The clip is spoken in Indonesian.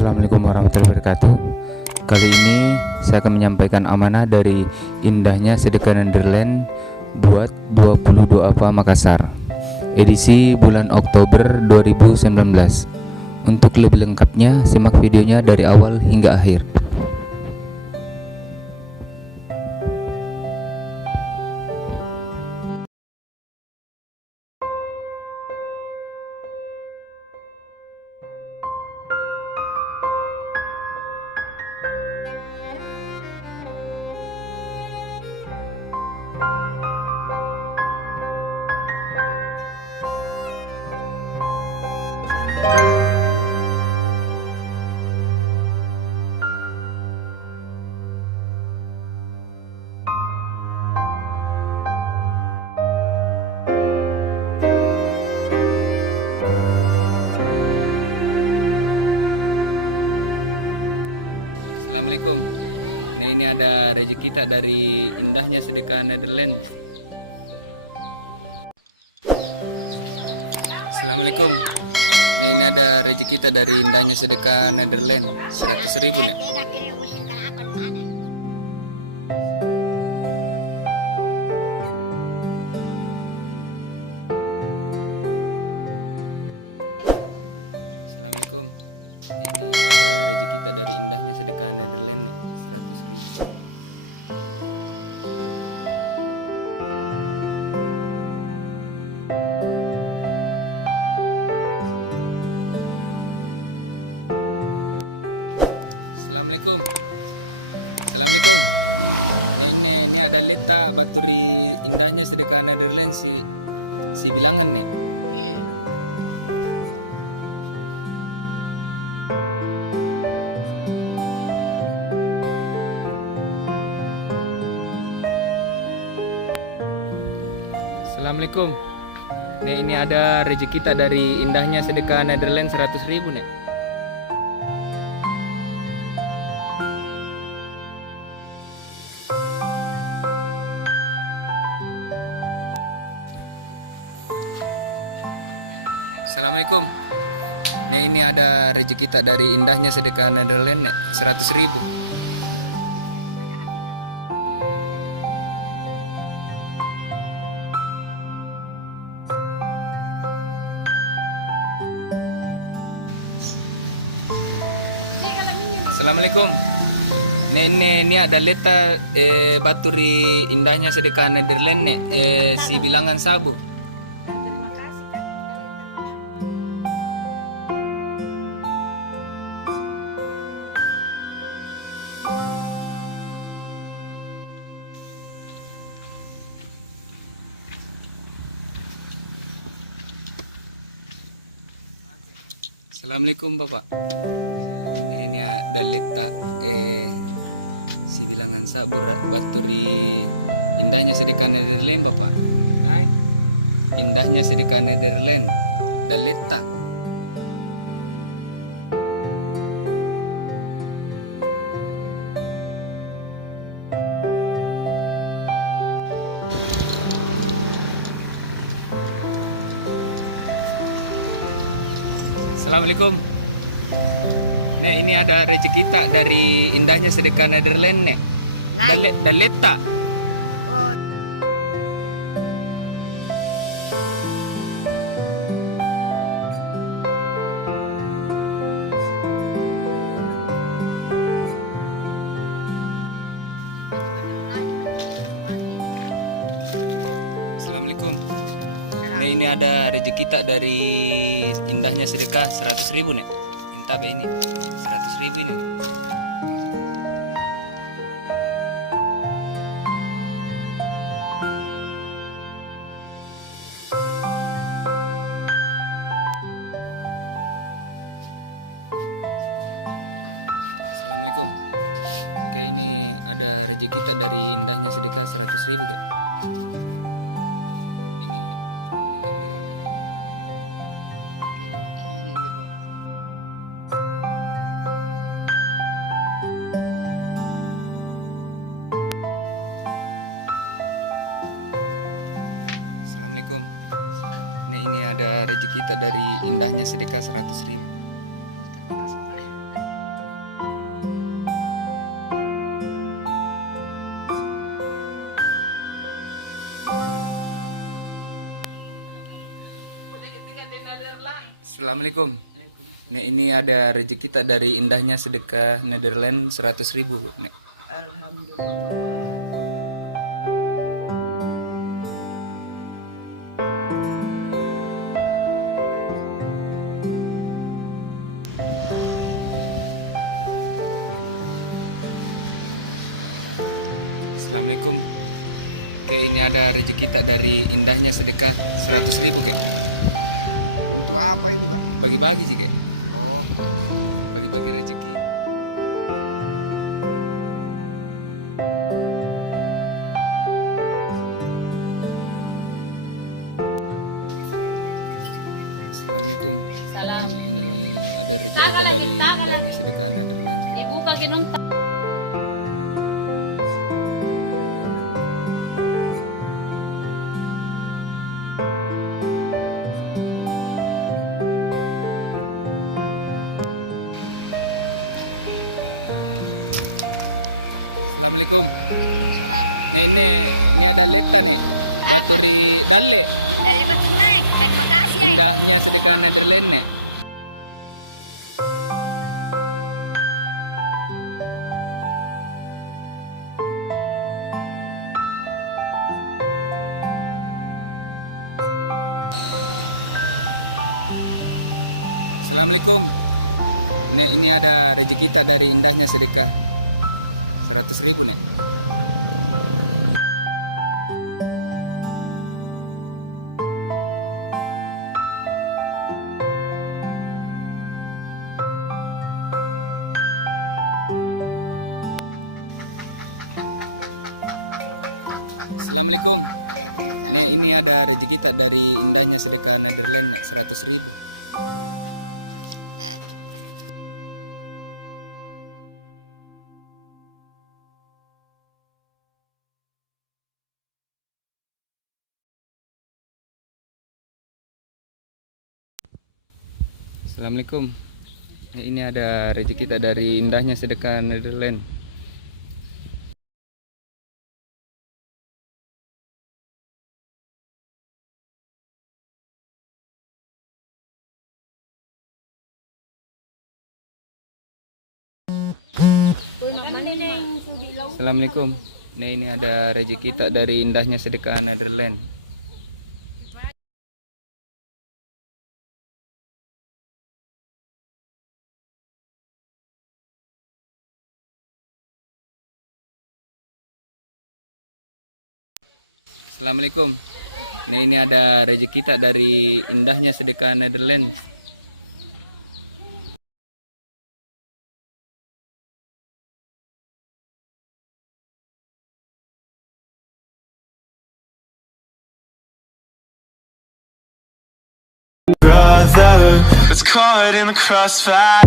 Assalamualaikum warahmatullahi wabarakatuh. Kali ini saya akan menyampaikan amanah dari indahnya sedekah Netherlands buat 20 Duafa Makassar, edisi bulan Oktober 2019. Untuk lebih lengkapnya, simak videonya dari awal hingga akhir. Assalamualaikum. Nah, ini ada rezeki kita dari indahnya sedekah Netherlands. Assalamualaikum. Nah, ini ada rezeki kita dari indahnya sedekah Netherlands, 100.000 nih. Baturi indahnya sedekah Netherlands si bilangan nih. Assalamualaikum. Nih, ini ada rezeki kita dari indahnya sedekah Netherlands 100.000 nih. Assalamualaikum. Nah, ini ada rezeki kita dari indahnya sedekah Netherlands 100.000. Assalamualaikum. Ini ada leta baturi indahnya sedekah Netherlands si bilangan sabu. Assalamualaikum Bapak. Ini ada letak si bilangan sabur baturi indahnya sedekah Netherlands Bapak. Indahnya sedekah Netherlands dan letak. Assalamualaikum. Nah, ini ada rezeki kita dari indahnya sedekah Netherlands nih. Daleta. Assalamualaikum. Nah, ini ada rezeki kita dari indahnya sedekah 100.000 nih. Intabe ini 100.000 ini. Assalamualaikum. Oke, ini ada rezeki kita dari indahnya sedekah 100.000 nih. Assalamualaikum. Nek, ini ada rezeki tak dari indahnya sedekah Netherlands 100.000, Nek. Assalamualaikum. Oke, ini ada rezeki tak dari indahnya sedekah 100.000, Kek. Apa itu? Bagi-bagi sih, Kek. Bagi-bagi rezeki. Salam. Kita ka lagi. Dibuka kinunta. Assalamualaikum. Ini ada lek tadi. Dari Galle. Indahnya sedekah Netherlands, Nek. Assalamualaikum. Nek, ini ada rezeki tak dari indahnya sedekah 100.000, Nek. Assalamualaikum. Nek, ini ada rezeki tak dari indahnya sedekah Netherlands 100.000. Assalamualaikum. Ini ada rezeki tak dari indahnya sedekah Netherlands. Assalamualaikum. Ini ada rezeki tak dari indahnya sedekah Netherlands. Assalamualaikum. Ini ada rezeki tak dari indahnya sedekah Netherlands. Brother, that's caught in the crossfire.